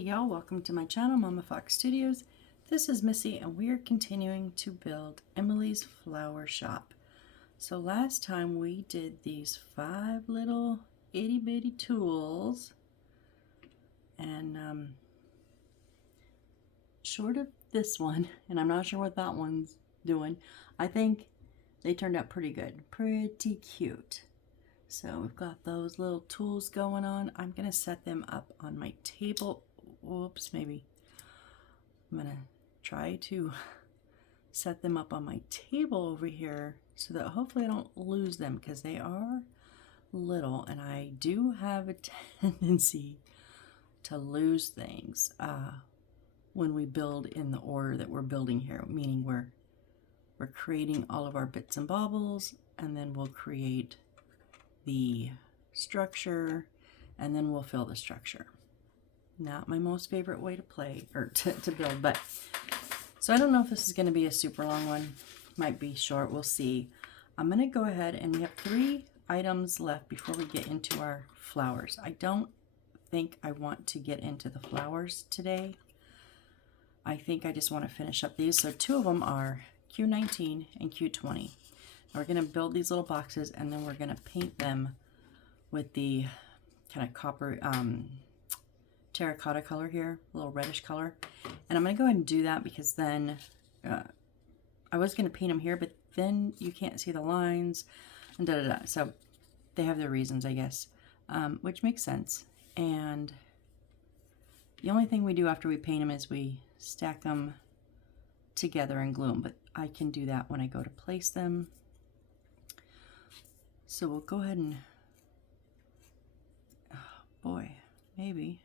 Y'all, welcome to my channel, Mama Fox Studios. This is Missy and we are continuing to build Emily's flower shop. So last time we did these 5 little itty bitty tools, and short of this one, and I'm not sure what that one's doing, I think they turned out pretty good, pretty cute. So we've got those little tools going on. I'm gonna set them up on my table. Whoops, maybe I'm gonna try to set them up on my table over here so that hopefully I don't lose them, because they are little and I do have a tendency to lose things when we build in the order that we're building here, meaning we're creating all of our bits and baubles, and then we'll create the structure, and then we'll fill the structure. Not my most favorite way to play or to build, but so I don't know if this is going to be a super long one. Might be short, we'll see. I'm going to go ahead, and we have 3 items left before we get into our flowers. I don't think I want to get into the flowers today. I think I just want to finish up these. So 2 of them are Q19 and Q20. We're going to build these little boxes, and then we're going to paint them with the kind of copper terracotta color here, a little reddish color. And I'm going to go ahead and do that because then I was going to paint them here, but then you can't see the lines and da-da-da. So they have their reasons, I guess, which makes sense. And the only thing we do after we paint them is we stack them together and glue them, but I can do that when I go to place them. So we'll go ahead and, oh boy, maybe.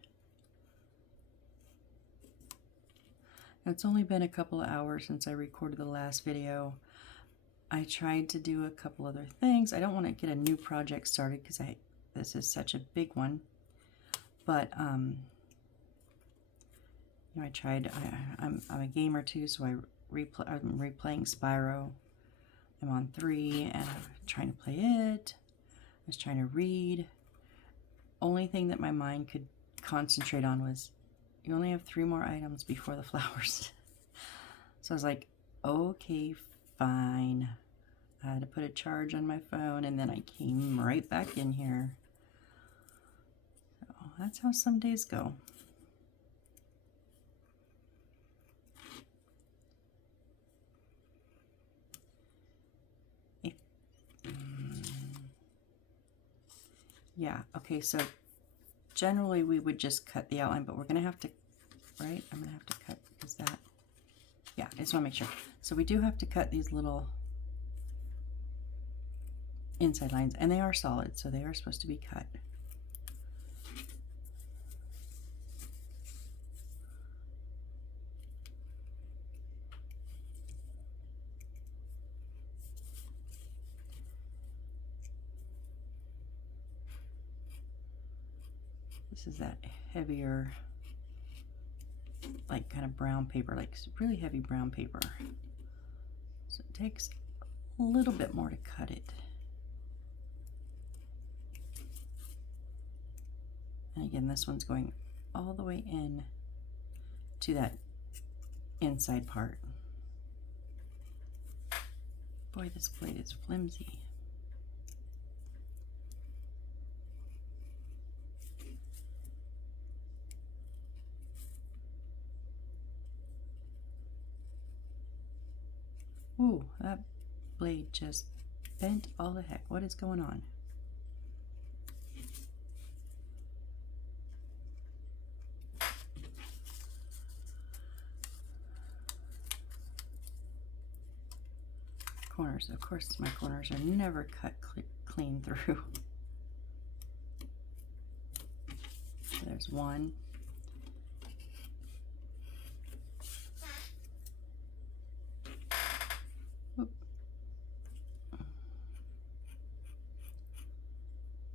Now, it's only been a couple of hours since I recorded the last video. I tried to do a couple other things. I don't want to get a new project started because this is such a big one. But you know, I tried. I'm a gamer too, so I'm replaying Spyro. I'm on 3 and I'm trying to play it. I was trying to read. Only thing that my mind could concentrate on was, you only have 3 more items before the flowers. So I was like, okay, fine. I had to put a charge on my phone, and then I came right back in here. So that's how some days go. Yeah, okay, so generally we would just cut the outline, but we're gonna have to, right? I'm gonna have to cut, is that, yeah, I just wanna make sure. So we do have to cut these little inside lines, and they are solid, so they are supposed to be cut. This is that heavier, like kind of brown paper, like really heavy brown paper. So it takes a little bit more to cut it. And again, this one's going all the way in to that inside part. Boy, this blade is flimsy. Ooh, that blade just bent all the heck. What is going on? Corners. Of course, my corners are never cut clean through. So there's one.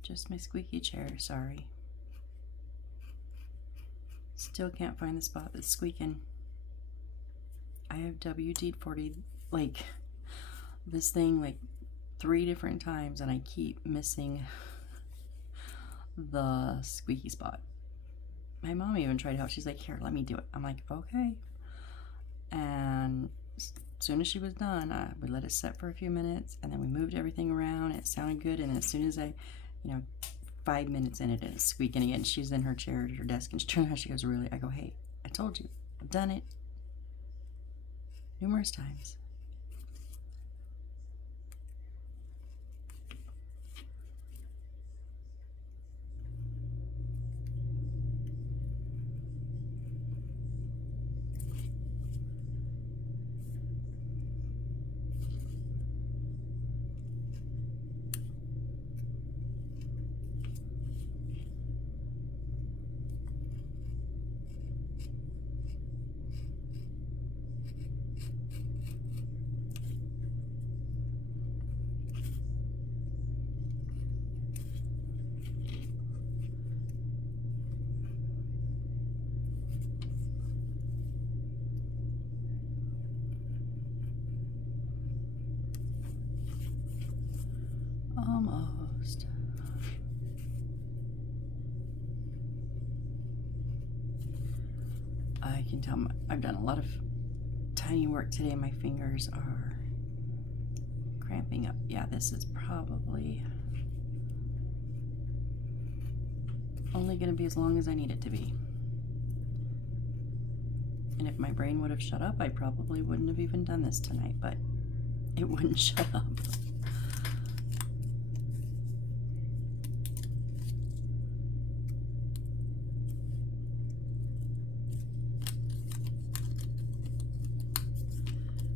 Just my squeaky chair, sorry. Still can't find the spot that's squeaking. I have WD-40 like this thing like 3 different times, and I keep missing the squeaky spot. my mom even tried to help. She's like, here, let me do it. I'm like, okay. And as soon as she was done, we let it set for a few minutes, and then we moved everything around. It sounded good, and then as soon as I, 5 minutes in it, and it's squeaking again. She's in her chair at her desk, and she turned around, she goes, really? I go, hey, I told you, I've done it numerous times. Almost. I can tell I've done a lot of tiny work today. My fingers are cramping up. Yeah, this is probably only going to be as long as I need it to be. And if my brain would have shut up, I probably wouldn't have even done this tonight, but it wouldn't shut up.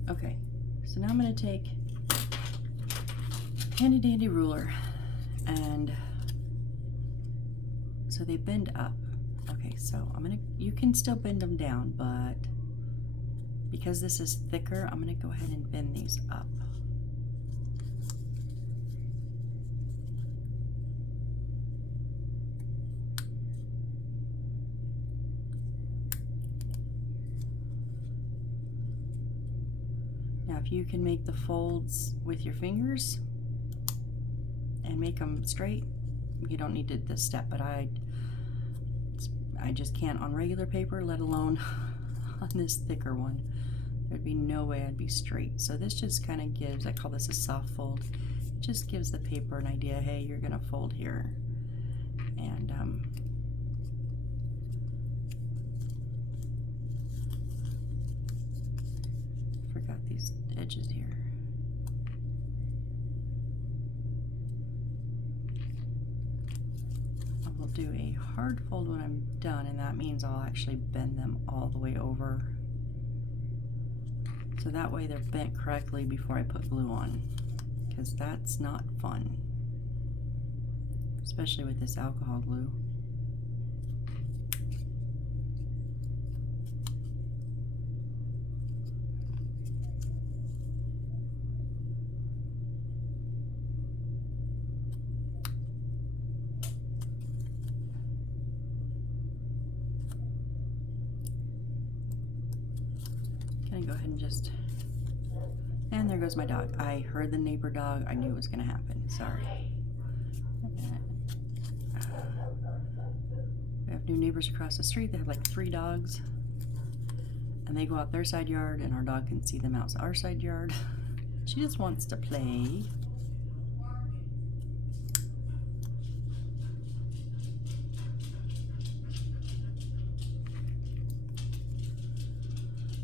Okay, so now I'm going to take handy dandy ruler, and so they bend up. Okay, so you can still bend them down, but because this is thicker, I'm gonna go ahead and bend these up. Now, if you can make the folds with your fingers and make them straight, you don't need this step, but I just can't on regular paper, let alone on this thicker one. There'd be no way I'd be straight. So this just kind of gives, I call this a soft fold. It just gives the paper an idea, hey, you're gonna fold here. And forgot these edges here. I will do a hard fold when I'm done, and that means I'll actually bend them all the way over. So that way they're bent correctly before I put glue on, because that's not fun, especially with this alcohol glue. Can I go ahead and just, and there goes my dog. I heard the neighbor dog. I knew it was going to happen. Sorry. We have new neighbors across the street. They have like 3 dogs, and they go out their side yard, and our dog can see them out our side yard. She just wants to play.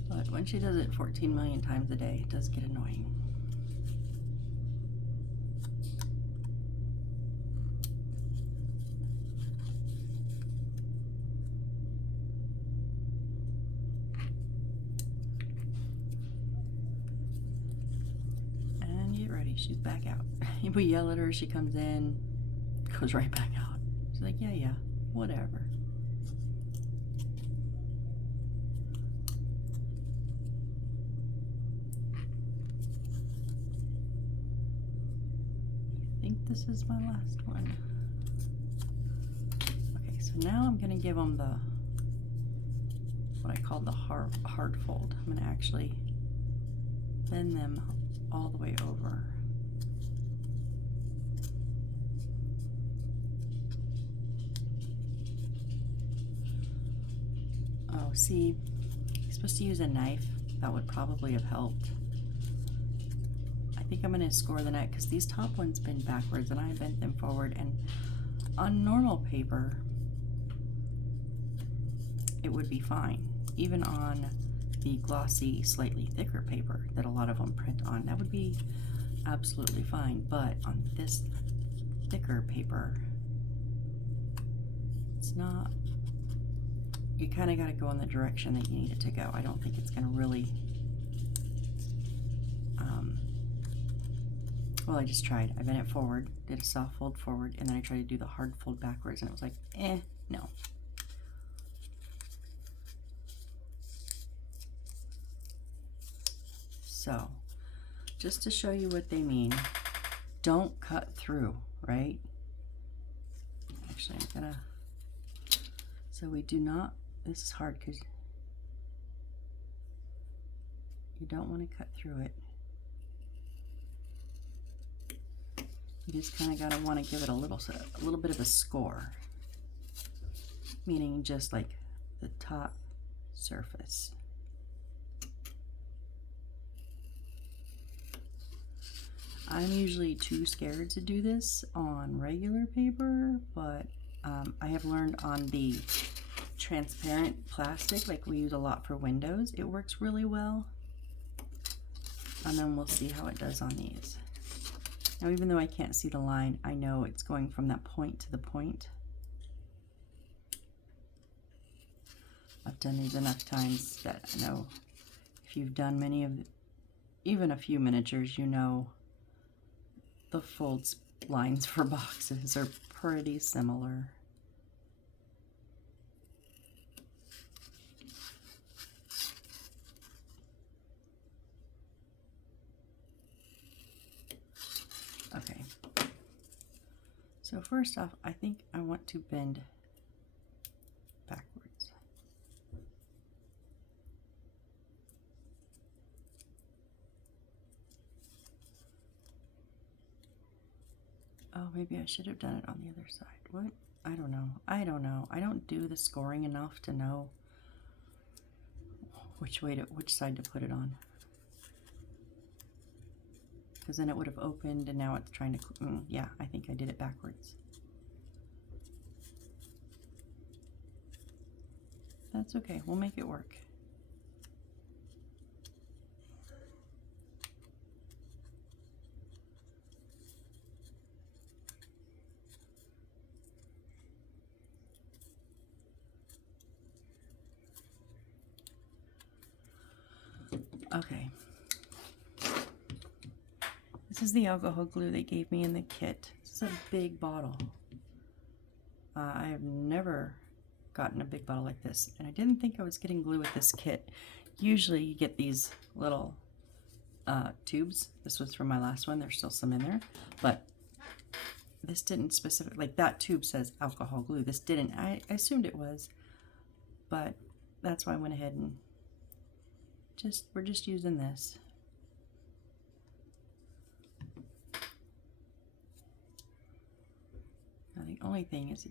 But when she does it 14 million times a day, it does get annoying. And get ready, she's back out. We yell at her, she comes in, goes right back out. She's like, yeah, whatever. I think this is my last one. Okay, so now I'm gonna give them what I call the hard fold. I'm gonna actually bend them all the way over. see, you're supposed to use a knife. That would probably have helped. I think I'm going to score the neck because these top ones bend backwards and I bent them forward, and on normal paper it would be fine. Even on the glossy, slightly thicker paper that a lot of them print on, that would be absolutely fine. But on this thicker paper, it's not. You kind of got to go in the direction that you need it to go. I don't think it's going to really. Well, I just tried. I bent it forward, did a soft fold forward, and then I tried to do the hard fold backwards, and it was like, no. So, just to show you what they mean, don't cut through, right? Actually, I'm gonna, so we do not, this is hard because you don't want to cut through it. You just kind of gotta want to give it a little bit of a score, meaning just like the top surface. I'm usually too scared to do this on regular paper, but I have learned on the transparent plastic, like we use a lot for windows, it works really well. And then we'll see how it does on these. Now, even though I can't see the line, I know it's going from that point to the point. I've done these enough times that I know if you've done many of, even a few miniatures, you know the fold lines for boxes are pretty similar. Okay, so first off, I think I want to bend backwards. Oh, maybe I should have done it on the other side. What? I don't know. I don't know. I don't do the scoring enough to know which side to put it on. Because then it would have opened and now it's trying to, yeah, I think I did it backwards. That's okay, we'll make it work. Okay. This is the alcohol glue they gave me in the kit. This is a big bottle. I have never gotten a big bottle like this, and I didn't think I was getting glue with this kit. Usually you get these little tubes. This was from my last one. There's still some in there, but this didn't specifically, like that tube says alcohol glue. This didn't. I assumed it was, but that's why I went ahead and we're just using this. Now the only thing is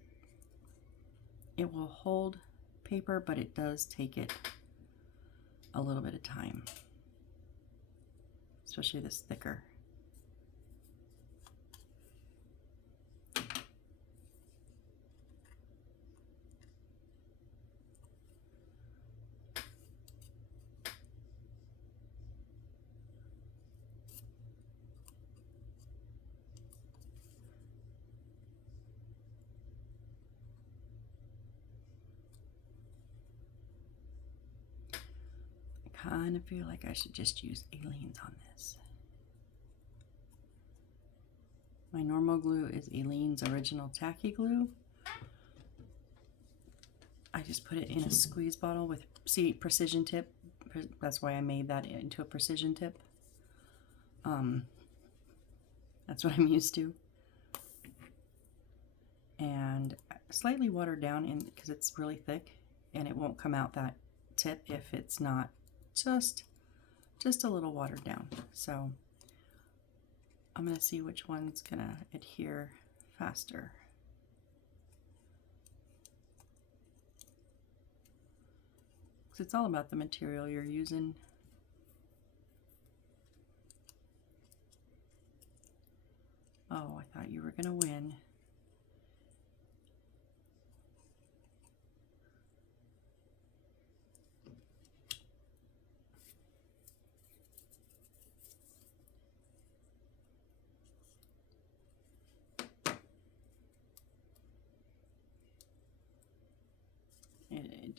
it will hold paper, but it does take it a little bit of time, especially this thicker. I kind of feel like I should just use Aleene's on this. My normal glue is Aleene's Original Tacky Glue. I just put it in a squeeze bottle with, see, precision tip. That's why I made that into a precision tip. That's what I'm used to. And slightly watered down in because it's really thick and it won't come out that tip if it's not just a little watered down. So I'm going to see which one's going to adhere faster. because it's all about the material you're using. Oh, I thought you were going to win.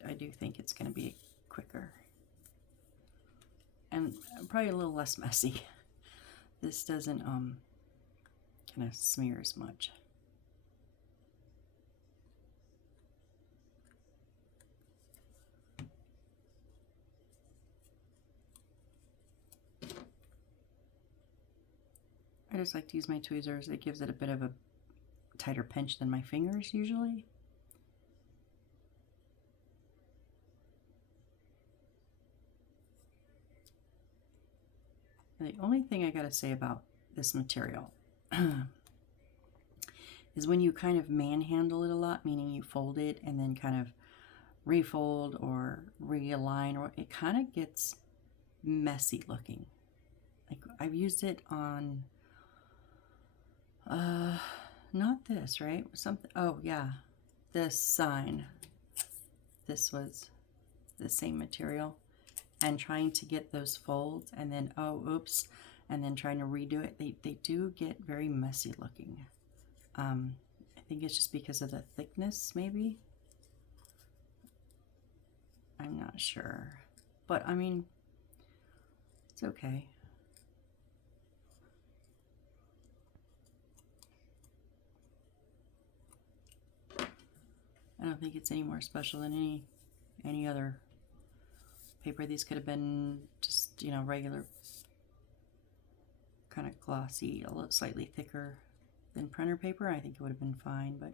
I do think it's going to be quicker and probably a little less messy. This doesn't kind of smear as much. I just like to use my tweezers. It gives it a bit of a tighter pinch than my fingers usually. The only thing I gotta say about this material is when you kind of manhandle it a lot, meaning you fold it and then kind of refold or realign, or it kind of gets messy looking. Like I've used it on not this, right? Something, oh yeah, this sign. This was the same material, and trying to get those folds and then, oh, oops, and then trying to redo it, they do get very messy looking. I think it's just because of the thickness, maybe. I'm not sure, but I mean, it's okay. I don't think it's any more special than any other paper. These could have been just, you know, regular kind of glossy, a little slightly thicker than printer paper. I think it would have been fine, but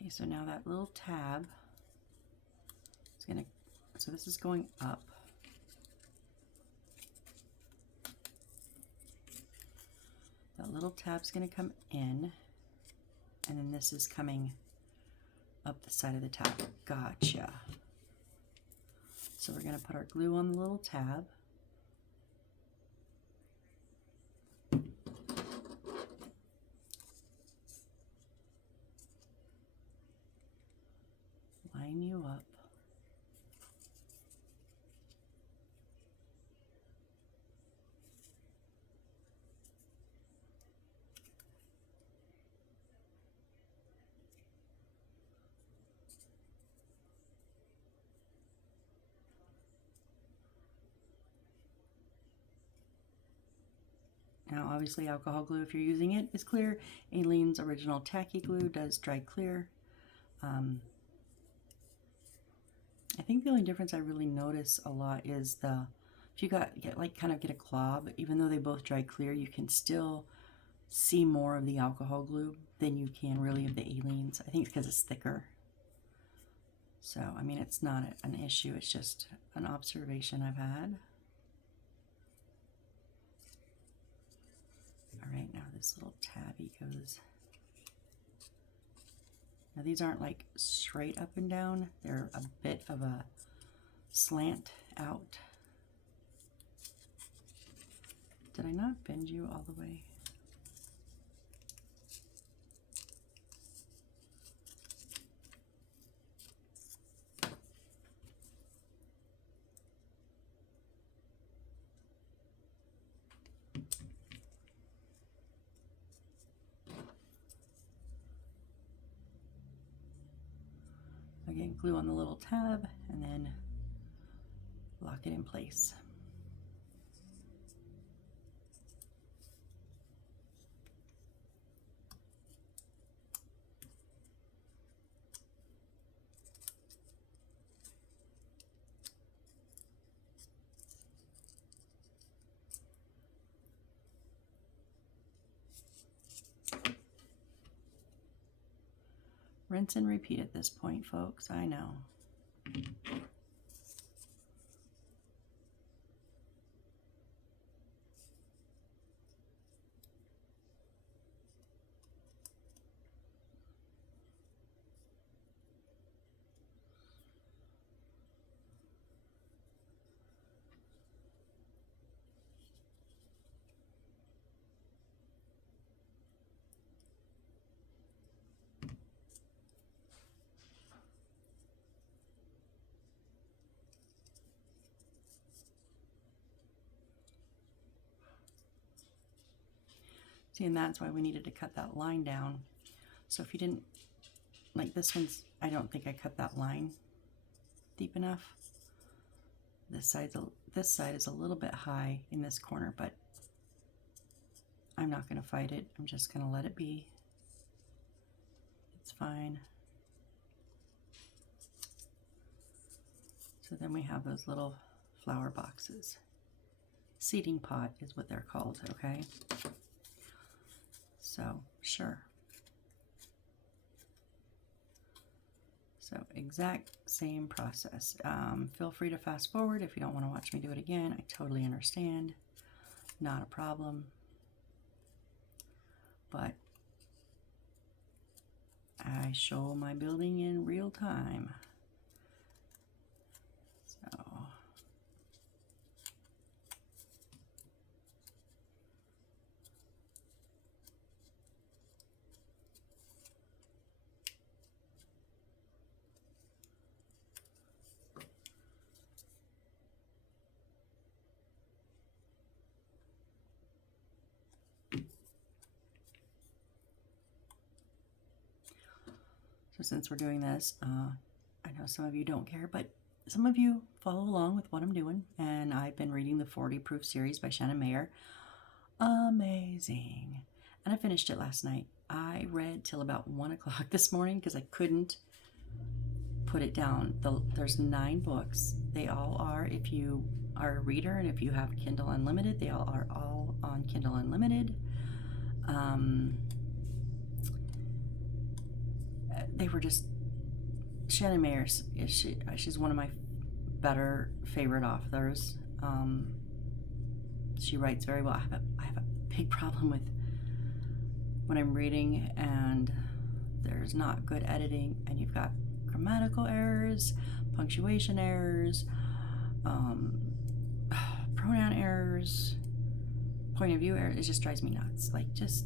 okay. So now that little tab is gonna, so this is going up. That little tab's gonna come in, and then this is coming up the side of the tab. Gotcha. So we're gonna put our glue on the little tab. Line you up. Now, obviously, alcohol glue, if you're using it, is clear. Aleene's original tacky glue does dry clear. I think the only difference I really notice a lot is if you get a clob, even though they both dry clear, you can still see more of the alcohol glue than you can really of the Aleene's. I think it's because it's thicker. So, I mean, it's not an issue. It's just an observation I've had. All right, now this little tabby goes. Now these aren't like straight up and down. They're a bit of a slant out. Did I not bend you all the way? Again, glue on the little tab and then lock it in place. Rinse and repeat at this point, folks. I know. See, and that's why we needed to cut that line down. So if you didn't, like this one's, I don't think I cut that line deep enough. This side is a little bit high in this corner, but I'm not going to fight it. I'm just going to let it be. It's fine. So then we have those little flower boxes. Seeding pot is what they're called, okay? So, sure. So, exact same process. Feel free to fast forward if you don't want to watch me do it again. I totally understand. Not a problem. But I show my building in real time. So... So since we're doing this, I know some of you don't care, but some of you follow along with what I'm doing. And I've been reading the 40 Proof series by Shannon Mayer. Amazing. And I finished it last night. I read till about 1 o'clock this morning because I couldn't put it down. There's 9 books. They all are, if you are a reader and if you have Kindle Unlimited, they all are all on Kindle Unlimited. They were just, Shannon Mayer, she's one of my better favorite authors. She writes very well. I have a big problem with when I'm reading and there's not good editing and you've got grammatical errors, punctuation errors, pronoun errors, point of view errors. It just drives me nuts. Like, just,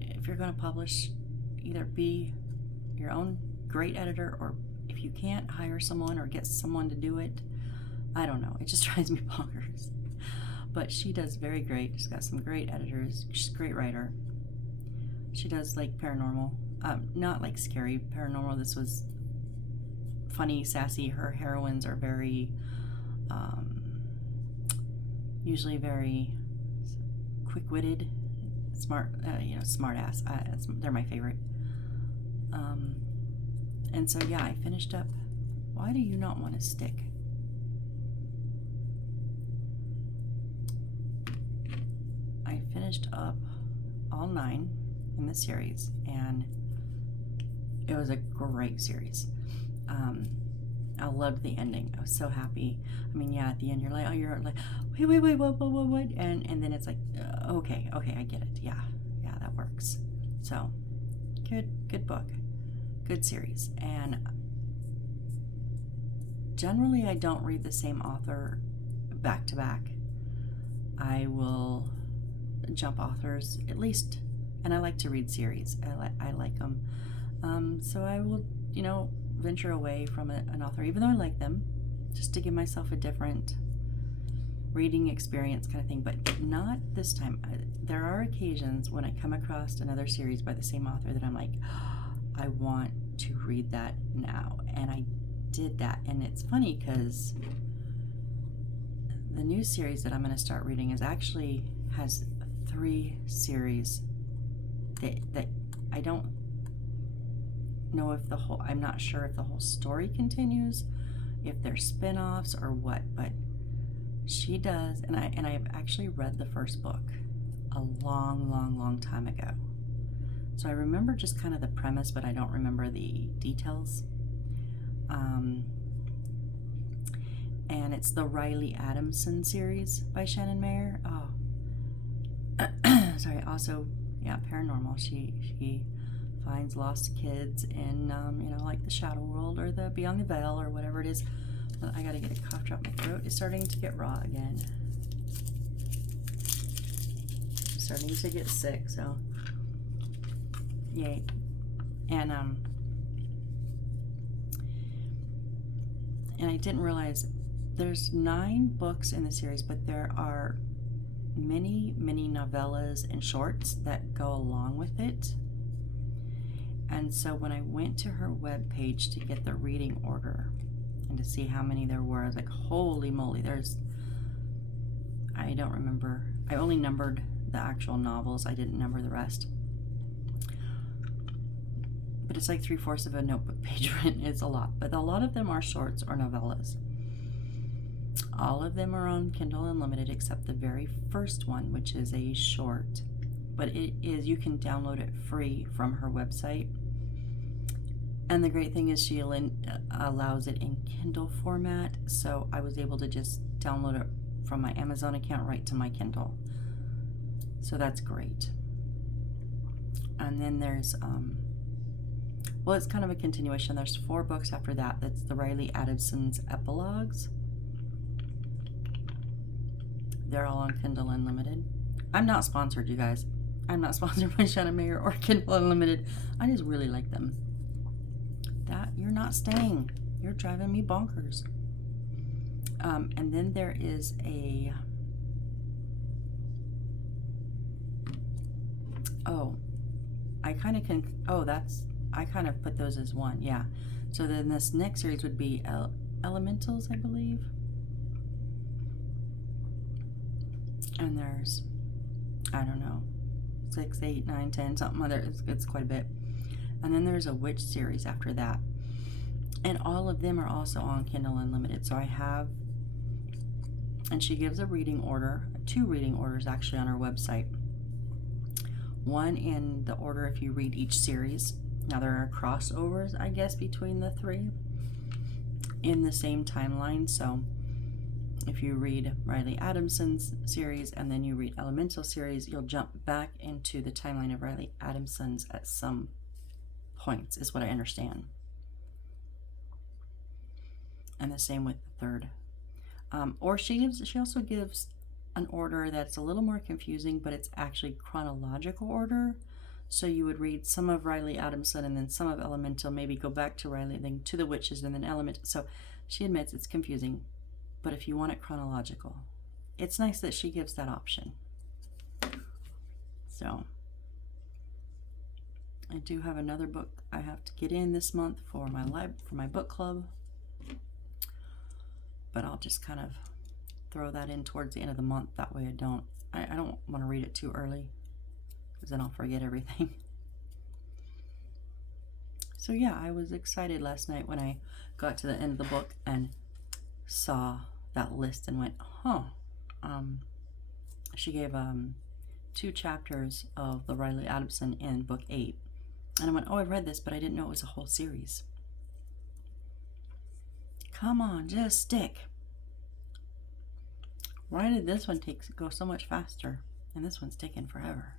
if you're going to publish, either be your own great editor, or if you can't, hire someone or get someone to do it. I don't know. It just drives me bonkers. But she does very great. She's got some great editors. She's a great writer. She does like paranormal, not like scary paranormal. This was funny, sassy. Her heroines are very, usually very quick-witted, smart, smart ass. They're my favorite. And so, yeah, I finished up. Why do you not want to stick? I finished up all 9 in the series, and it was a great series. I loved the ending. I was so happy. I mean, yeah, at the end you're like, wait, what? And then it's like, okay, I get it. Yeah, that works. So, good book. Good series. And generally I don't read the same author back to back. I will jump authors at least, and I like to read series. I like them. So I will, venture away from an author, even though I like them, just to give myself a different reading experience kind of thing, but not this time. There are occasions when I come across another series by the same author that I'm like, I want to read that now. And I did that. And it's funny because the new series that I'm going to start reading has 3 series that I don't know if I'm not sure if the whole story continues, if they're spin-offs or what, but she does. And I have actually read the first book a long time ago. So I remember just kind of the premise, but I don't remember the details. And it's the Riley Adamson series by Shannon Mayer. Oh, sorry. Also, yeah, paranormal. She finds lost kids in, you know, like the Shadow World or the Beyond the Veil or whatever it is. I gotta get a cough drop. My throat is starting to get raw again. I'm starting to get sick, so yay. And I didn't realize there's 9 books in the series, but there are many novellas and shorts that go along with it. And so when I went to her webpage to get the reading order and to see how many there were, I was like, holy moly, I don't remember. I only numbered the actual novels. I didn't number the rest. But it's like 3/4 of a notebook page written. It's a lot. But a lot of them are shorts or novellas. All of them are on Kindle Unlimited except the very first one, which is a short. But you can download it free from her website. And the great thing is she allows it in Kindle format, so I was able to just download it from my Amazon account right to my Kindle. So that's great. And then there's, well, it's kind of a continuation. There's 4 books after that. That's the Riley Adamson's epilogues. They're all on Kindle Unlimited. I'm not sponsored, you guys. I'm not sponsored by Shannon Mayer or Kindle Unlimited. I just really like them. You're not staying. You're driving me bonkers. And then there is a... Oh, I kind of can... Oh, I kind of put those as one. Yeah. So then this next series would be Elementals, I believe. And there's, I don't know, 6, 8, 9, 10, something other. It's quite a bit. And then there's a witch series after that. And all of them are also on Kindle Unlimited. So I have, and she gives a reading order, 2 reading orders actually on her website. One in the order if you read each series. Now there are crossovers, I guess, between the 3 in the same timeline. So if you read Riley Adamson's series and then you read Elemental series, you'll jump back into the timeline of Riley Adamson's at some points, is what I understand. And the same with the 3rd. Or she also gives an order that's a little more confusing, but it's actually chronological order. So you would read some of Riley Adamson and then some of Elemental, maybe go back to Riley, then to the witches, and then Elemental. So she admits it's confusing, but if you want it chronological, it's nice that she gives that option. So I do have another book I have to get in this month for my book club, but I'll just kind of throw that in towards the end of the month. That way I don't want to read it too early, because then I'll forget everything. So yeah, I was excited last night when I got to the end of the book and saw that list and went, huh. She gave 2 chapters of the Riley Adamson in book 8. And I went, oh, I've read this, but I didn't know it was a whole series. Come on, just stick. Why did this one go so much faster? And this one's taking forever.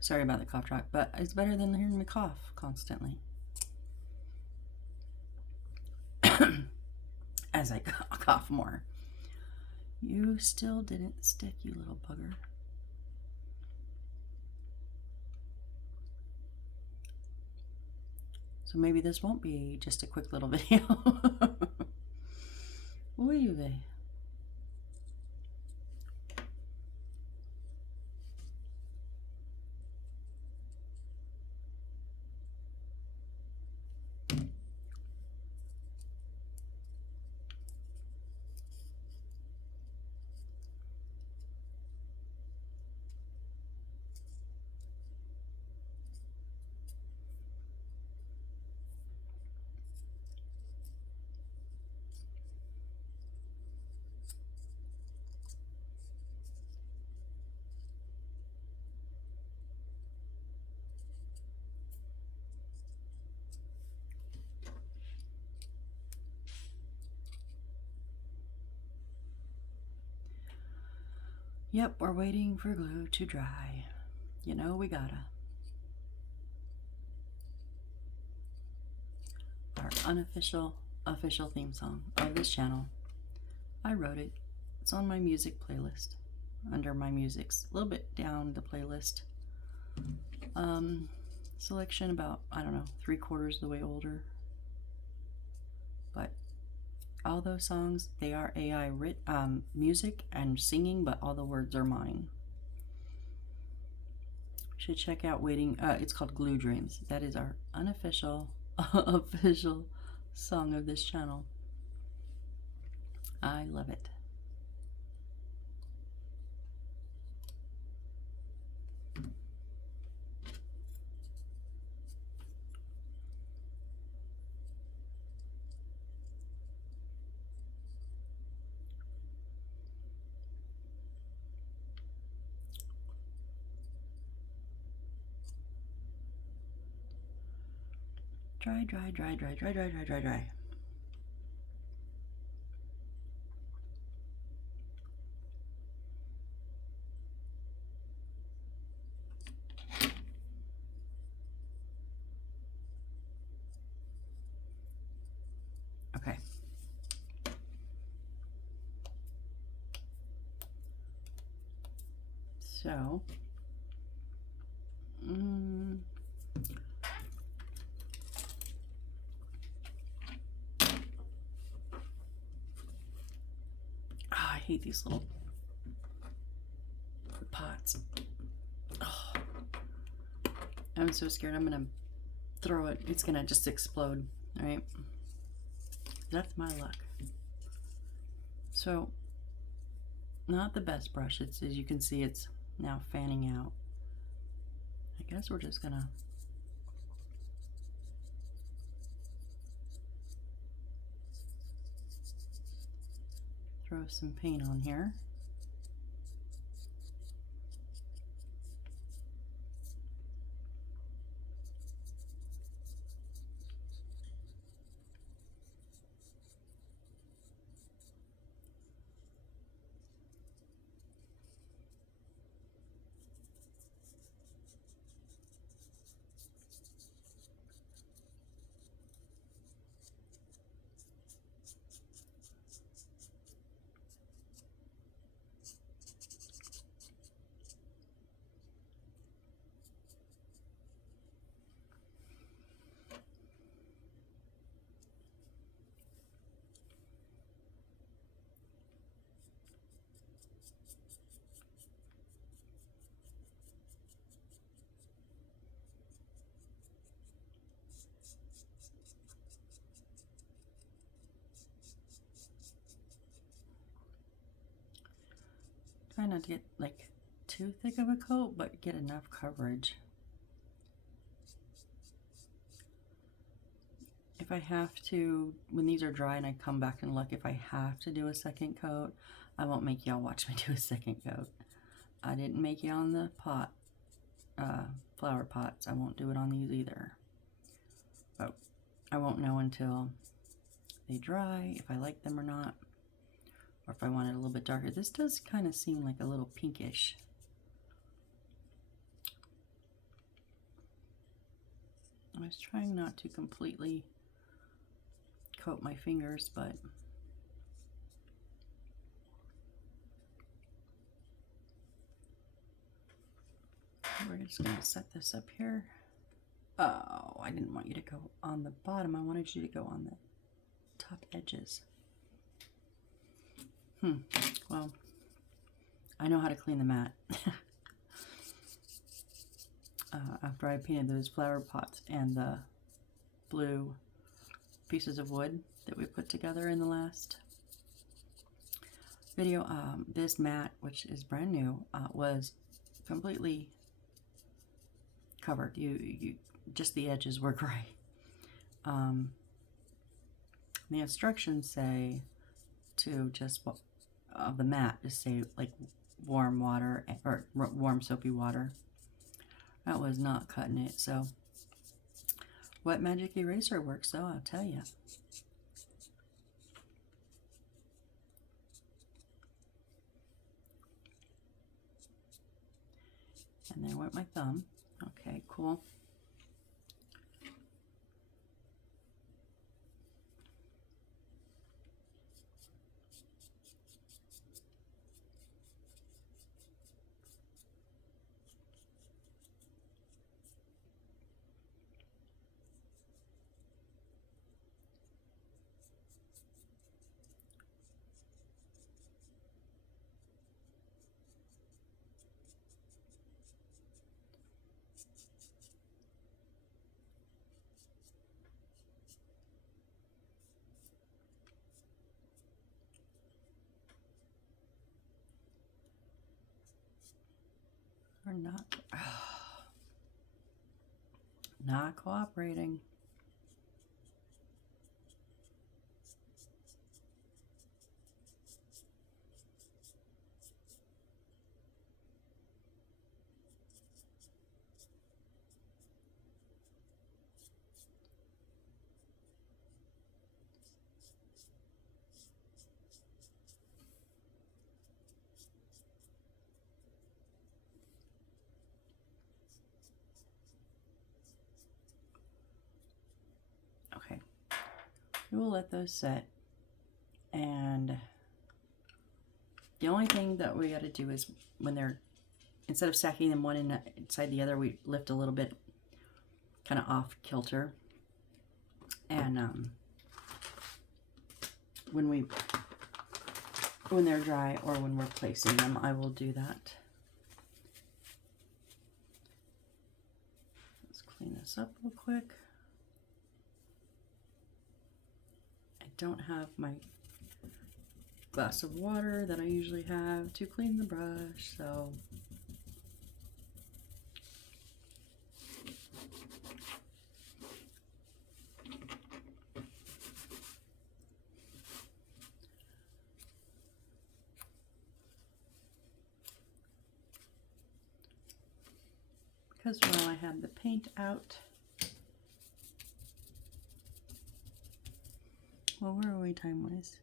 Sorry about the cough drop, but it's better than hearing me cough constantly. As I cough more. You still didn't stick, you little bugger. So maybe this won't be just a quick little video. Oy vey. Yep, we're waiting for glue to dry. You know we gotta. Our unofficial, official theme song of this channel. I wrote it. It's on my music playlist. Under my musics. A little bit down the playlist. Selection about, I don't know, 3/4 of the way older. But all those songs, they are AI music and singing, but all the words are mine. Should check out Waiting. It's called Glue Dreams. That is our unofficial, official song of this channel. I love it. Dry, dry, dry, dry, dry, dry, dry, dry, dry. Okay. So, I hate these little pots. Oh. I'm so scared I'm gonna throw it. It's gonna just explode, right? That's my luck. So, not the best brush. It's, as you can see, it's now fanning out. I guess we're just gonna throw some paint on here. Try not to get like too thick of a coat, but get enough coverage. If I have to, when these are dry and I come back and look, if I have to do a second coat, I won't make y'all watch me do a second coat. I didn't make it on the pot, flower pots. I won't do it on these either. But I won't know until they dry, if I like them or not. Or if I want it a little bit darker. This does kind of seem like a little pinkish. I was trying not to completely coat my fingers, but we're just going to set this up here. Oh, I didn't want you to go on the bottom. I wanted you to go on the top edges. Well, I know how to clean the mat. After I painted those flower pots and the blue pieces of wood that we put together in the last video, this mat, which is brand new, was completely covered. You just the edges were gray. The instructions say to just of the mat, just say like warm water or warm soapy water. That was not cutting it. So Wet Magic Eraser works though, I'll tell you. And there went my thumb. Okay, cool. Or not. Not cooperating. Okay, we will let those set. And the only thing that we got to do is when they're, instead of stacking them one inside the other, we lift a little bit kind of off kilter. And when they're dry or when we're placing them, I will do that. Let's clean this up real quick. I don't have my glass of water that I usually have to clean the brush, so because while I have the paint out, well, where are we time-wise?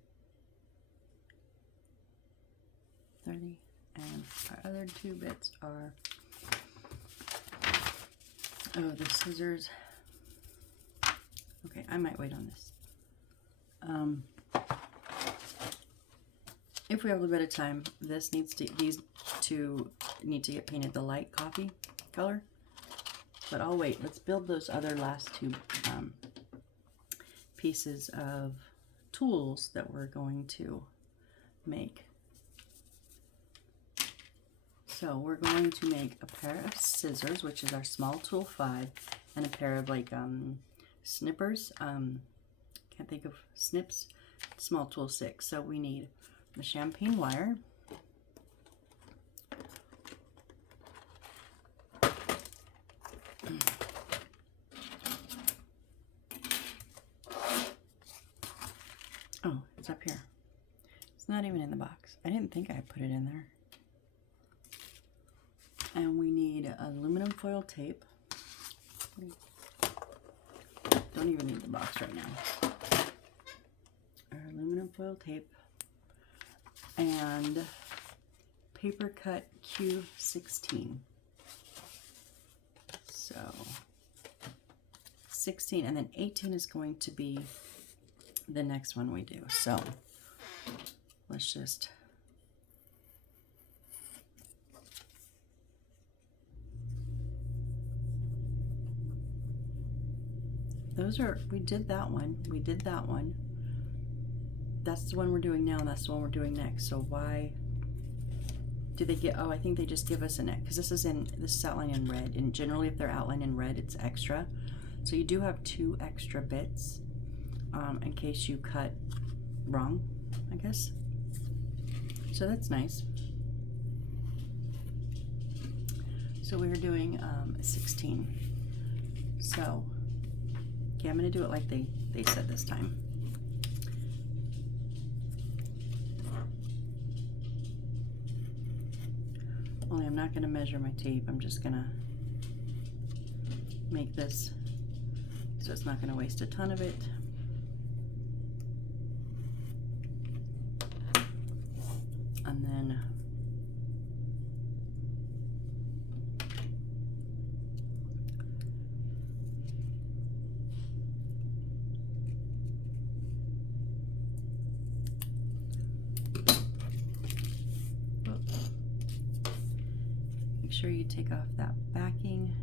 30, and our other two bits are, oh, the scissors. Okay, I might wait on this. If we have a little bit of time, these two need to get painted the light coffee color, but I'll wait. Let's build those other last two pieces of tools that we're going to make. So we're going to make a pair of scissors, which is our small tool 5, and a pair of like snippers. Can't think of snips. Small tool 6. So we need the champagne wire. Oh, it's up here. It's not even in the box. I didn't think I put it in there. And we need aluminum foil tape. Don't even need the box right now. Our aluminum foil tape and paper cut Q16. So 16, and then 18 is going to be the next one we do. So let's just we did that one. We did that one. That's the one we're doing now, and that's the one we're doing next. So why do they get, oh, I think they just give us a neck, because this is outlined in red, and generally if they're outlined in red, it's extra. So you do have 2 extra bits in case you cut wrong, I guess. So that's nice. So we're doing 16. So, okay, I'm gonna do it like they said this time. Only I'm not gonna measure my tape. I'm just gonna make this so it's not gonna waste a ton of it. And then sure you take off that backing.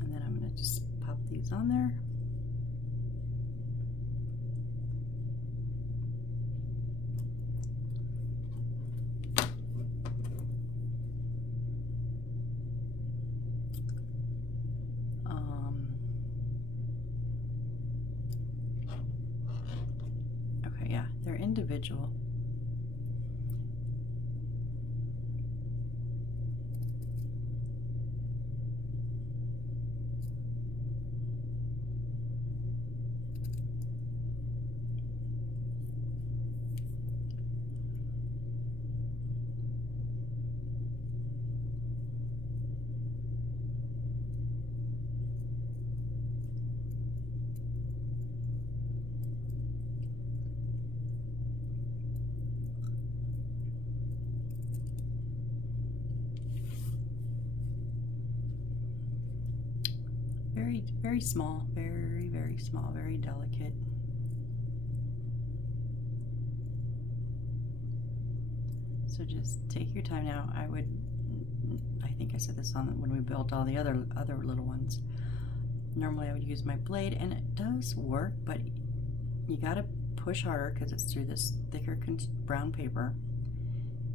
And then I'm going to just pop these on there. Okay, yeah, they're individual. Very, very small, very, very small, very delicate. So just take your time now. I think I said this on when we built all the other little ones. Normally I would use my blade, and it does work, but you gotta push harder because it's through this thicker brown paper.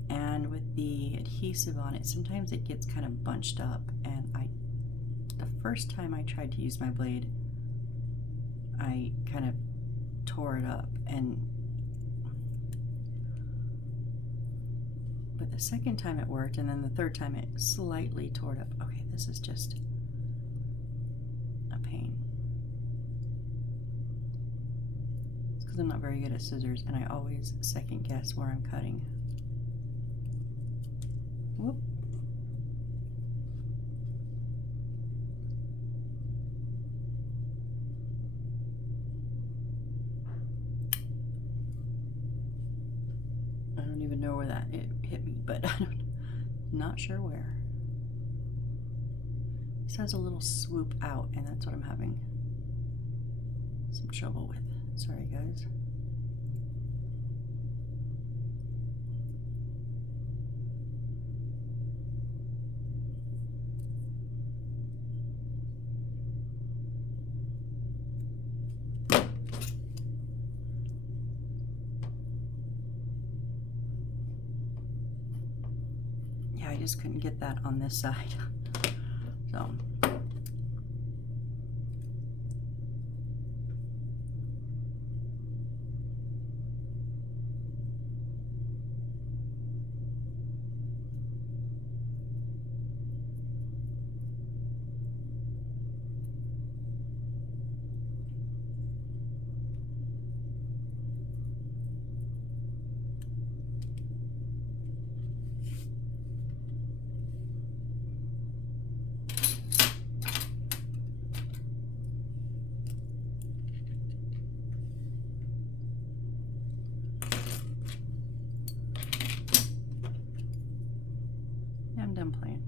And with the adhesive on it, sometimes it gets kind of bunched up, and the first time I tried to use my blade, I kind of tore it up, but the second time it worked, and then the third time it slightly tore it up. Okay, this is just a pain. It's because I'm not very good at scissors, and I always second guess where I'm cutting. Whoop. I don't even know where it hit me, but I'm not sure where. This has a little swoop out, and that's what I'm having some trouble with. Sorry, guys. Yeah, I just couldn't get that on this side. So. I'm done playing.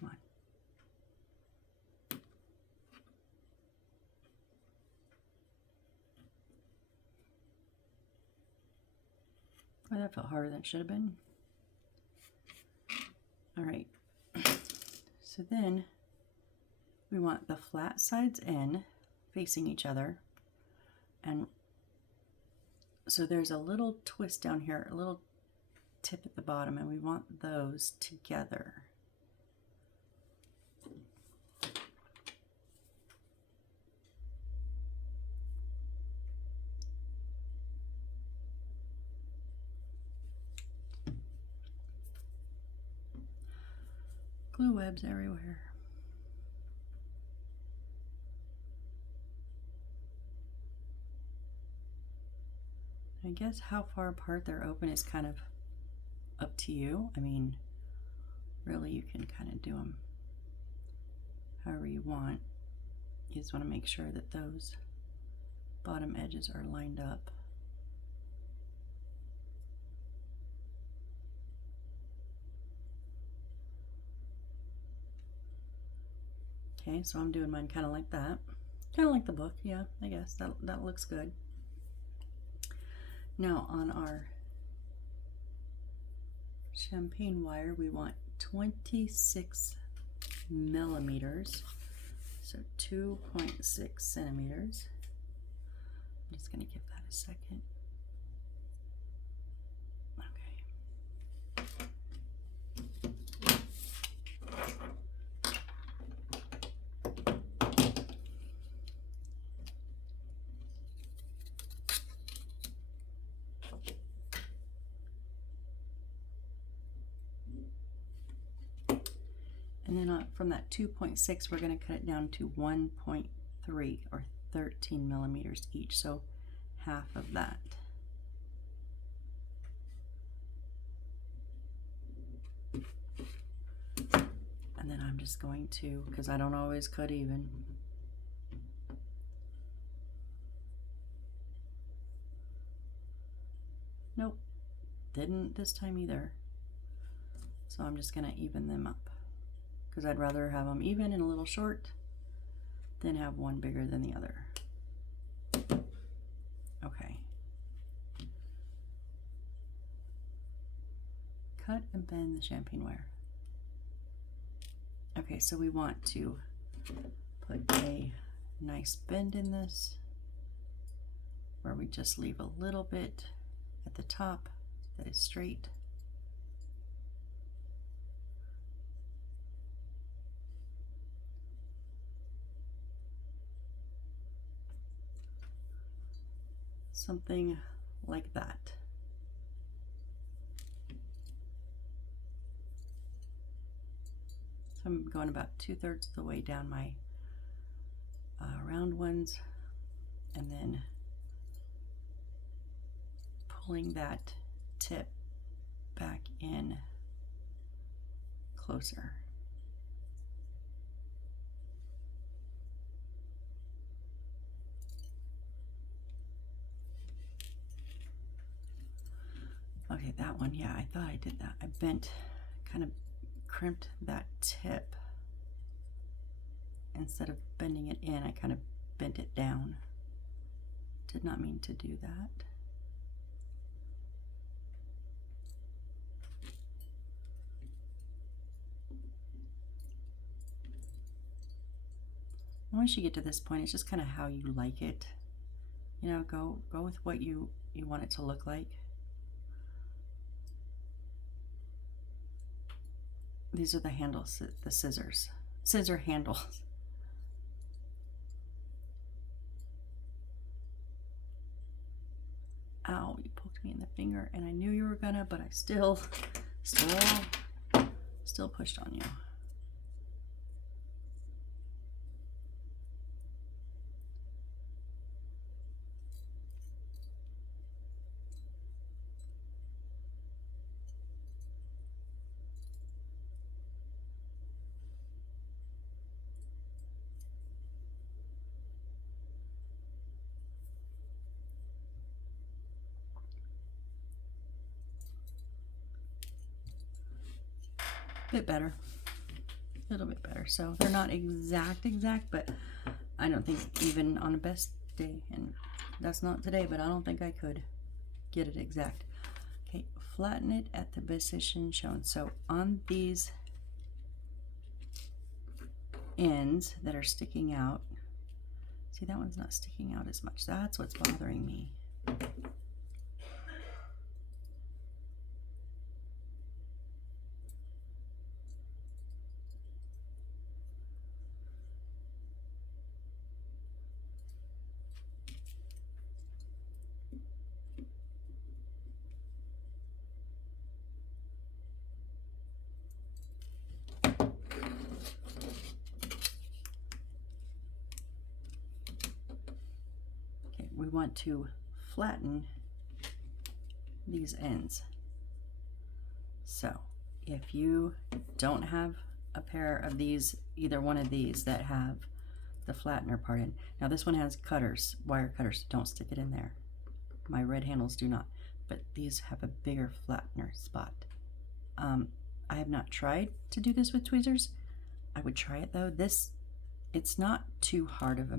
Come on. Oh, that felt harder than it should have been. All right. So then we want the flat sides in facing each other. And so there's a little twist down here, a little tip at the bottom, and we want those together. Glue webs everywhere. I guess how far apart they're open is kind of up to you. I mean, really you can kind of do them however you want. You just want to make sure that those bottom edges are lined up. Okay, so I'm doing mine kind of like that. Kind of like the book, yeah, I guess that looks good. Now on our champagne wire, we want 26 millimeters, so 2.6 centimeters. I'm just going to give that a second. And then from that 2.6, we're going to cut it down to 1.3 or 13 millimeters each, so half of that. And then I'm just going to, because I don't always cut even, nope, didn't this time either. So I'm just going to even them up, because I'd rather have them even and a little short than have one bigger than the other. Okay. Cut and bend the champagne wire. Okay, so we want to put a nice bend in this, where we just leave a little bit at the top that is straight. Something like that. So I'm going about 2/3 of the way down my round ones, and then pulling that tip back in closer. Okay, that one, yeah, I thought I did that. I bent, kind of crimped that tip. Instead of bending it in, I kind of bent it down. Did not mean to do that. Once you get to this point, it's just kind of how you like it. You know, go with what you want it to look like. These are the handles, the scissor handles. Ow, you poked me in the finger, and I knew you were gonna, but I still pushed on you. Bit better, a little bit better. So they're not exact, but I don't think even on the best day, and that's not today, but I don't think I could get it exact. Okay, flatten it at the position shown. So on these ends that are sticking out, see, that one's not sticking out as much. That's what's bothering me. we want to flatten these ends. So if you don't have a pair of these, either one of these that have the flattener part in. Now this one has cutters, wire cutters, don't stick it in there. My red handles do not, but these have a bigger flattener spot. I have not tried to do this with tweezers. I would try it though. It's not too hard of a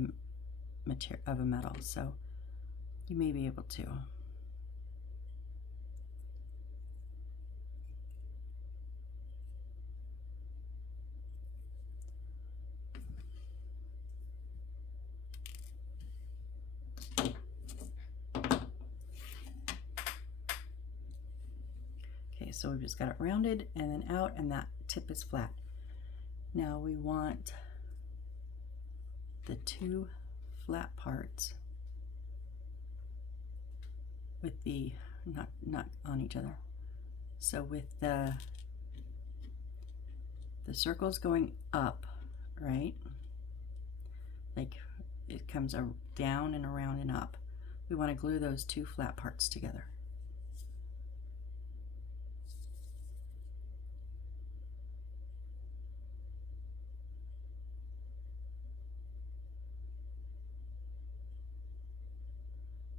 metal, so you may be able to. Okay, so we've just got it rounded and then out, and that tip is flat. Now we want the two flat parts with the, not on each other. So with the circles going up, right? Like it comes down and around and up. We want to glue those two flat parts together.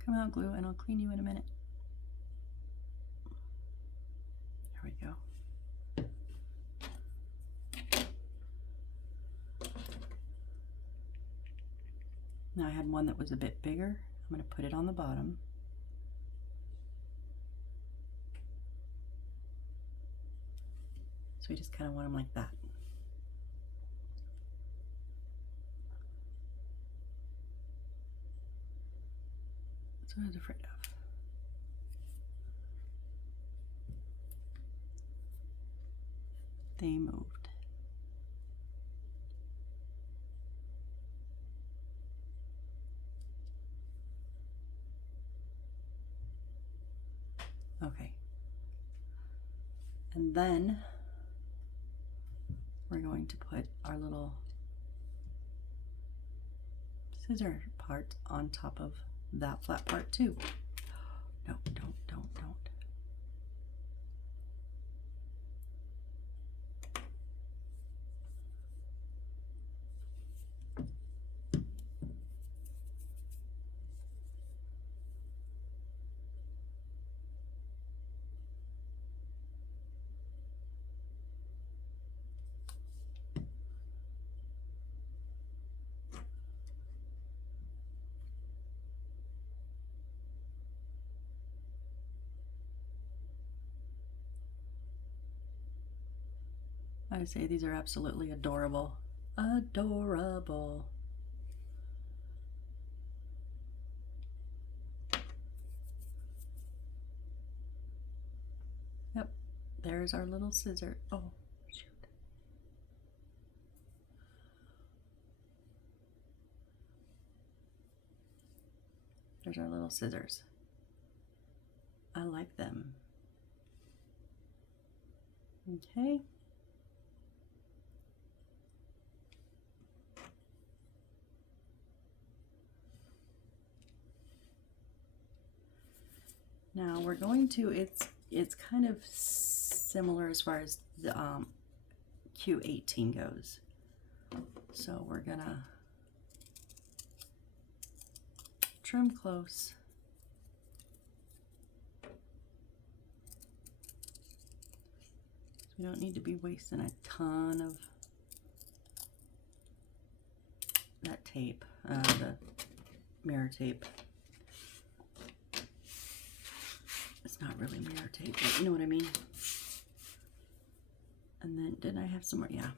Come out, glue, and I'll clean you in a minute. There we go. Now I had one that was a bit bigger. I'm going to put it on the bottom. So we just kind of want them like that. That's what I was afraid of. They moved. Okay. And then we're going to put our little scissor part on top of that flat part too. No, don't. I say these are absolutely adorable. Adorable. Yep, there's our little scissor. Oh, shoot. There's our little scissors. I like them. Okay. Now we're going to, it's kind of similar as far as the Q18 goes. So we're gonna trim close. We don't need to be wasting a ton of that tape, the mirror tape. It's not really mirror tape, but you know what I mean. And then, didn't I have some more? Yeah.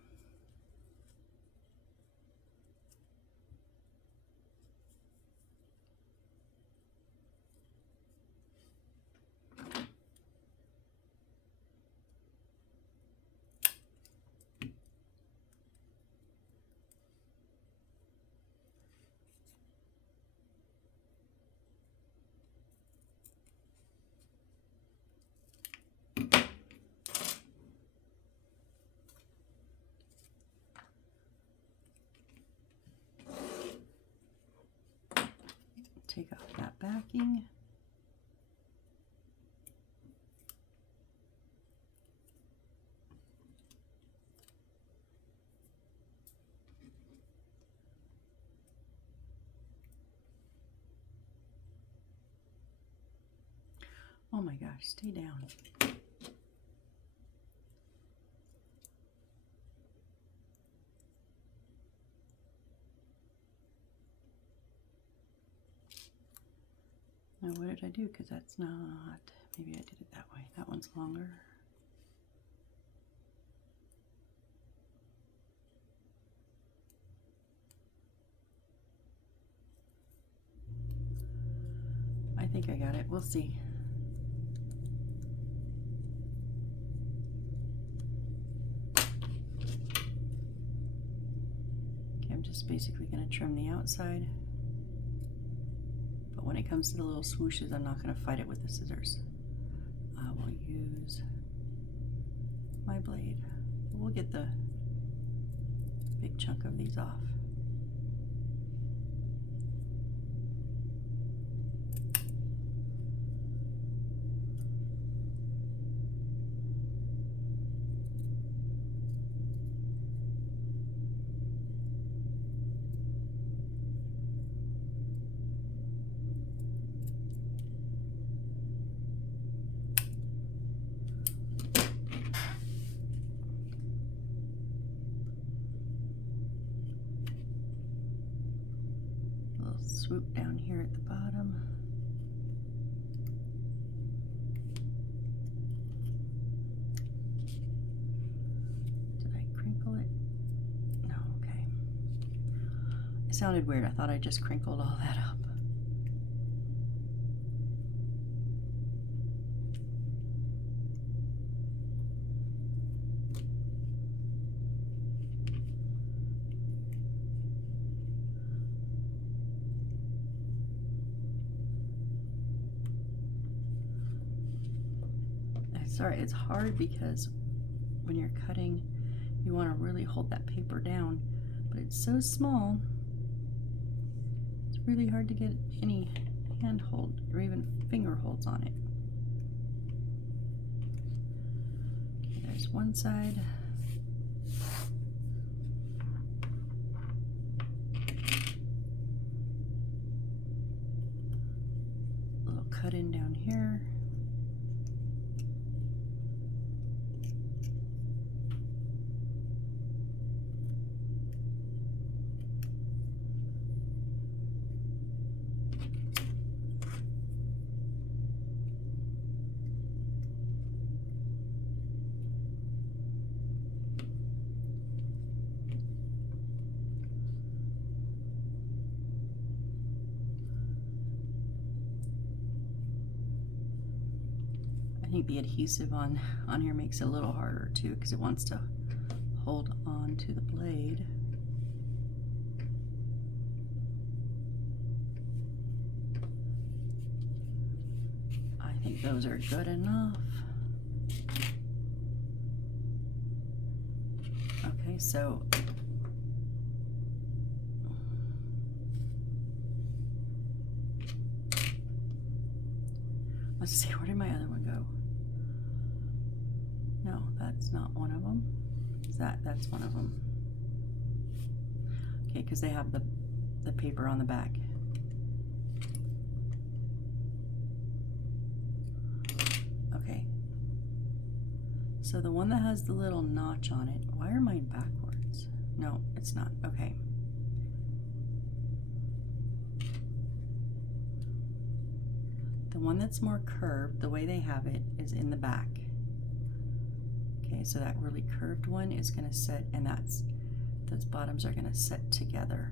Take off that backing. Oh my gosh, stay down. Now what did I do? Because that's not, maybe I did it that way. That one's longer. I think I got it. We'll see. Okay, I'm just basically going to trim the outside. But when it comes to the little swooshes, I'm not going to fight it with the scissors. I will use my blade. We'll get the big chunk of these off. Swoop down here at the bottom. Did I crinkle it? No, okay. It sounded weird. I thought I just crinkled all that up. Sorry, it's hard because when you're cutting, you want to really hold that paper down, but it's so small, it's really hard to get any hand hold or even finger holds on it. Okay, there's one side. A little cut in down here. I think the adhesive on here makes it a little harder too, because it wants to hold on to the blade. I think those are good enough. Okay, so let's see, where did my other one go? No, that's not one of them. Is that's one of them. Okay, because they have the paper on the back. Okay. So the one that has the little notch on it, why are mine backwards? No, it's not. Okay. The one that's more curved, the way they have it, is in the back. Okay, so that really curved one is going to set, and those bottoms are going to set together.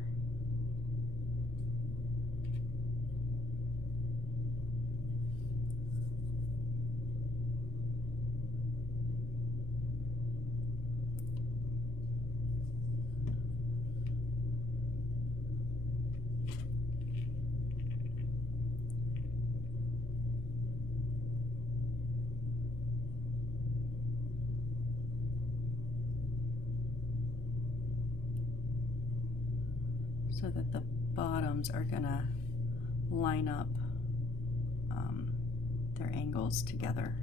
So that the bottoms are gonna line up their angles together.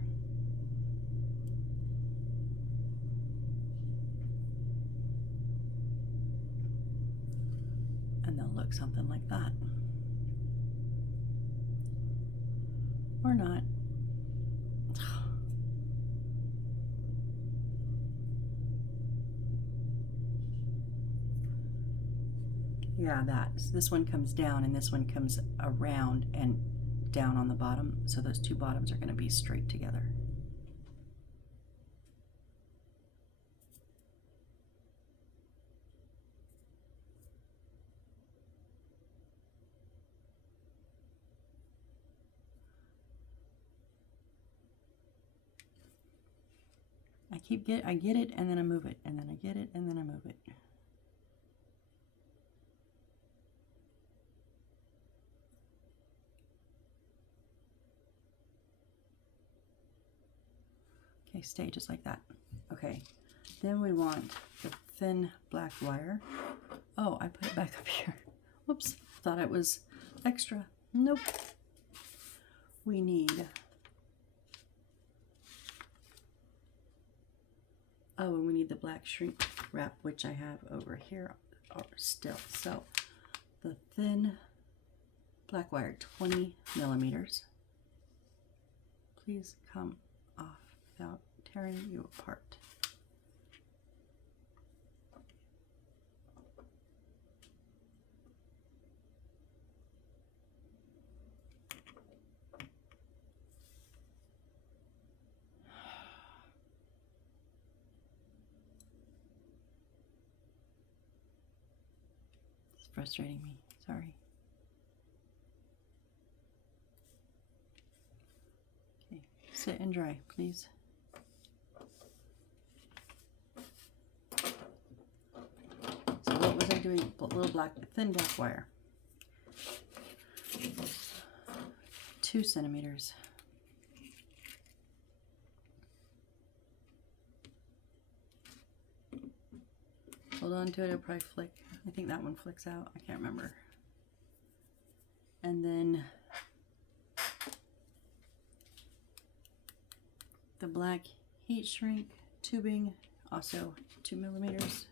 And they'll look something like that. Or not. Yeah, that. So this one comes down and this one comes around and down on the bottom. So those two bottoms are going to be straight together. I get it and then I move it, and then I get it and then I move it. Okay, stay just like that. Okay, then we want the thin black wire. Oh, I put it back up here. Whoops, thought it was extra. Nope. We need, oh, and we need the black shrink wrap, which I have over here still. So the thin black wire, 20 millimeters. Please come off without tearing you apart. It's frustrating me, sorry. Okay, sit and dry, please. So what was I doing? Little black, thin black wire. 2 centimeters. Hold on to it, it'll probably flick. I think that one flicks out, I can't remember. And then the black heat shrink tubing, also 2 millimeters.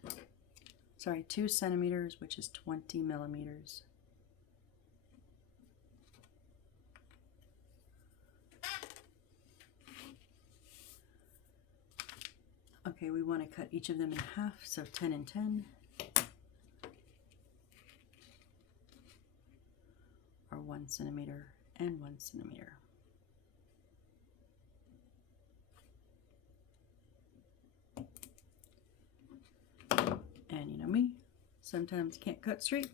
Sorry, 2 centimeters, which is 20 millimeters. Okay, we want to cut each of them in half, so 10 and 10. Or 1 centimeter and 1 centimeter. And you know me, sometimes can't cut straight.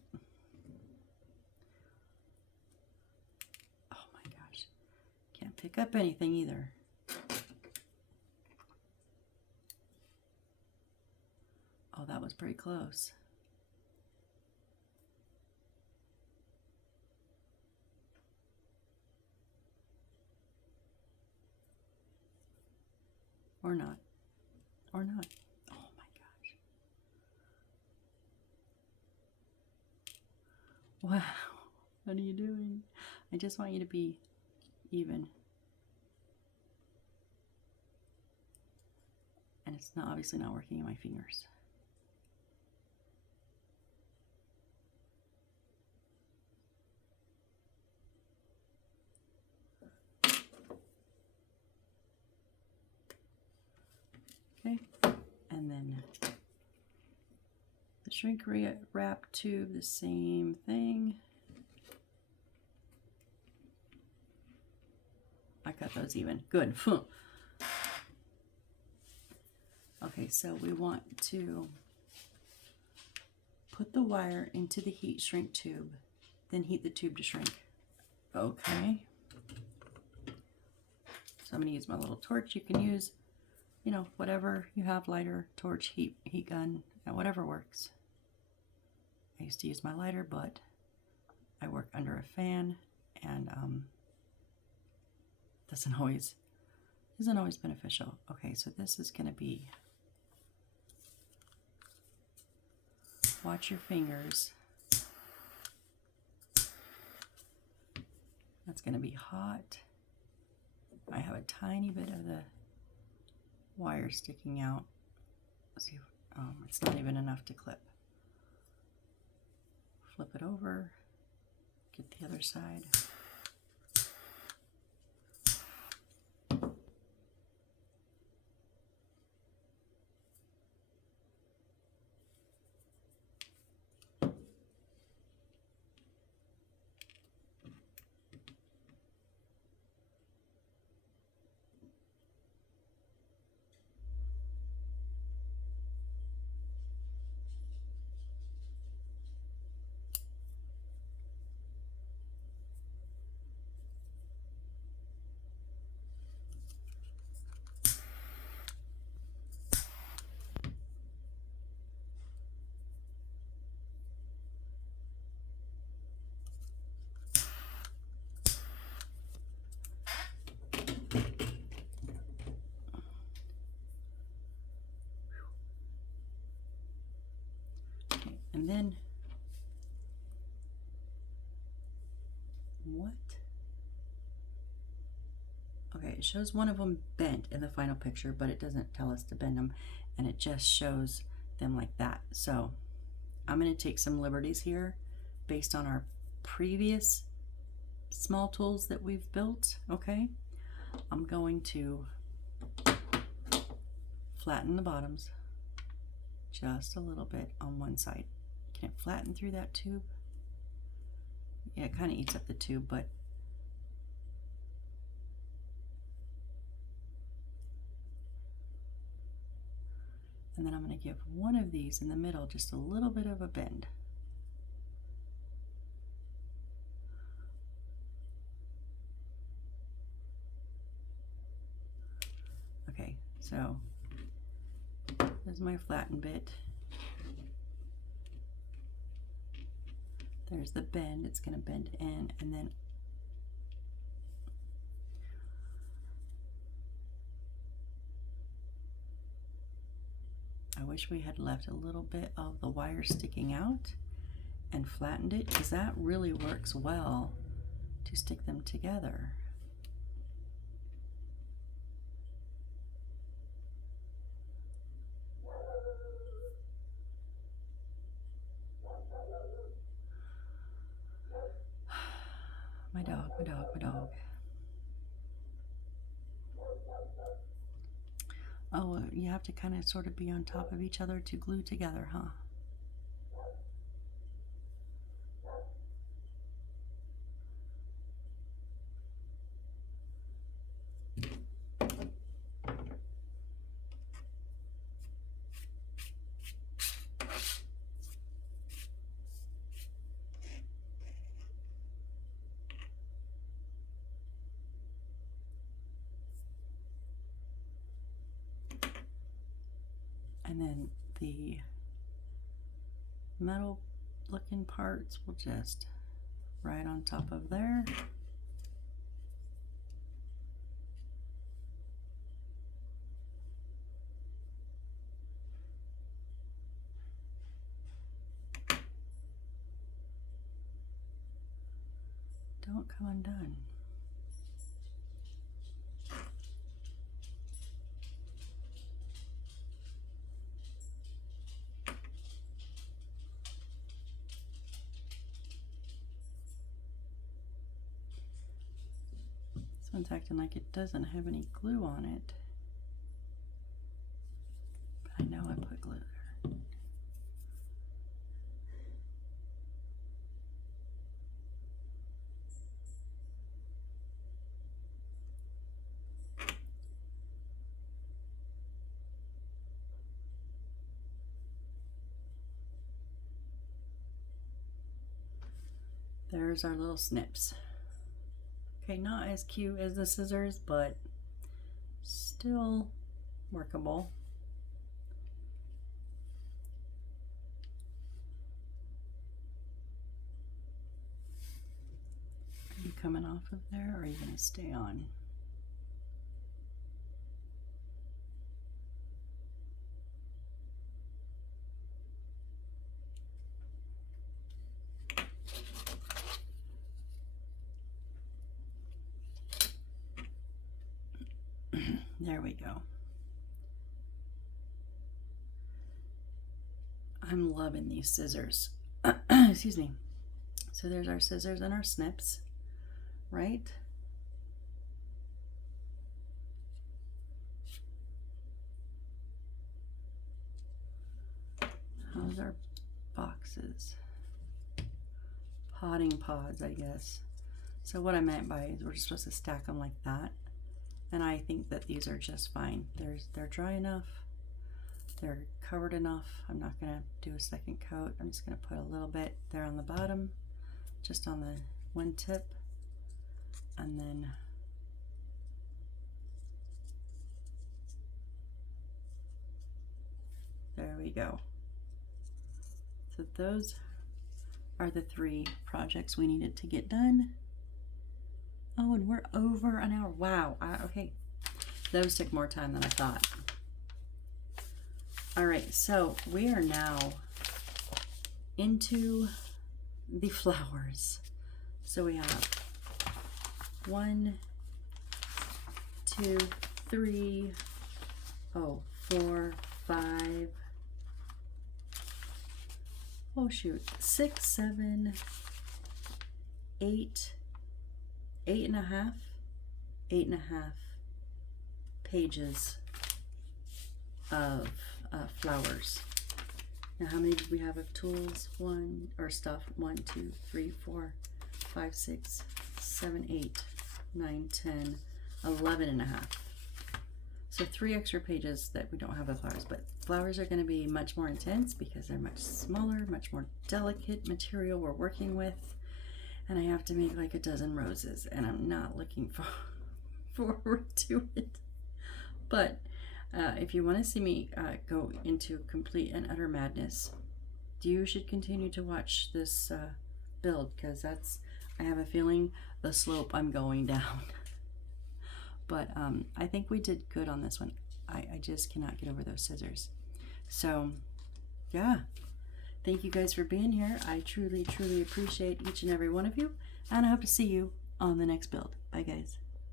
Oh my gosh, can't pick up anything either. Oh, that was pretty close. Or not. Or not. Oh my gosh. Wow. What are you doing? I just want you to be even. And it's not obviously not working in my fingers. Okay, and then the shrink wrap tube, the same thing. I cut those even. Good. Okay, so we want to put the wire into the heat shrink tube, then heat the tube to shrink. Okay. So I'm going to use my little torch. You can use, you know, whatever you have, lighter, torch, heat gun, and whatever works. I used to use my lighter, but I work under a fan, and isn't always beneficial. Okay, so this is going to be, watch your fingers. That's going to be hot. I have a tiny bit of the wire sticking out. Let's see, it's not even enough to clip. Flip it over, get the other side. And then, what? Okay, it shows one of them bent in the final picture, but it doesn't tell us to bend them, and it just shows them like that. So I'm going to take some liberties here based on our previous small tools that we've built, okay? I'm going to flatten the bottoms just a little bit on one side. Can it flatten through that tube? Yeah, it kind of eats up the tube, but and then I'm going to give one of these in the middle just a little bit of a bend. Okay, so there's my flattened bit. There's the bend, it's going to bend in, and then I wish we had left a little bit of the wire sticking out and flattened it, because that really works well to stick them together. My dog, my dog, my dog. Oh, you have to kind of sort of be on top of each other to glue together, huh? And then the metal looking parts will just right on top of there. Don't come undone. This one's acting like it doesn't have any glue on it. But I know I put glue there. There's our little snips. Okay, not as cute as the scissors, but still workable. Are you coming off of there, or are you going to stay on? There we go. I'm loving these scissors. Excuse me. So there's our scissors and our snips, right? How's our boxes? Potting pods, I guess. So what I meant by is we're just supposed to stack them like that. And I think that these are just fine. They're dry enough. They're covered enough. I'm not gonna do a second coat. I'm just gonna put a little bit there on the bottom, just on the one tip, and then there we go. So those are the 3 projects we needed to get done. Oh, and we're over an hour. Wow. Okay. Those took more time than I thought. All right, so we are now into the flowers. So we have 1, 2, 3, 4, 5, 6, 7, 8, 8.5 pages of flowers. Now, how many did we have of tools? 1 or stuff? 1, 2, 3, 4, 5, 6, 7, 8, 9, 10, 11.5. So 3 extra pages that we don't have the flowers, but flowers are going to be much more intense because they're much smaller, much more delicate material we're working with. And I have to make like a dozen roses, and I'm not looking forward to it. But if you want to see me go into complete and utter madness, you should continue to watch this build, because I have a feeling the slope I'm going down. But I think we did good on this one. I just cannot get over those scissors. So yeah, thank you guys for being here. I truly, truly appreciate each and every one of you, and I hope to see you on the next build. Bye guys.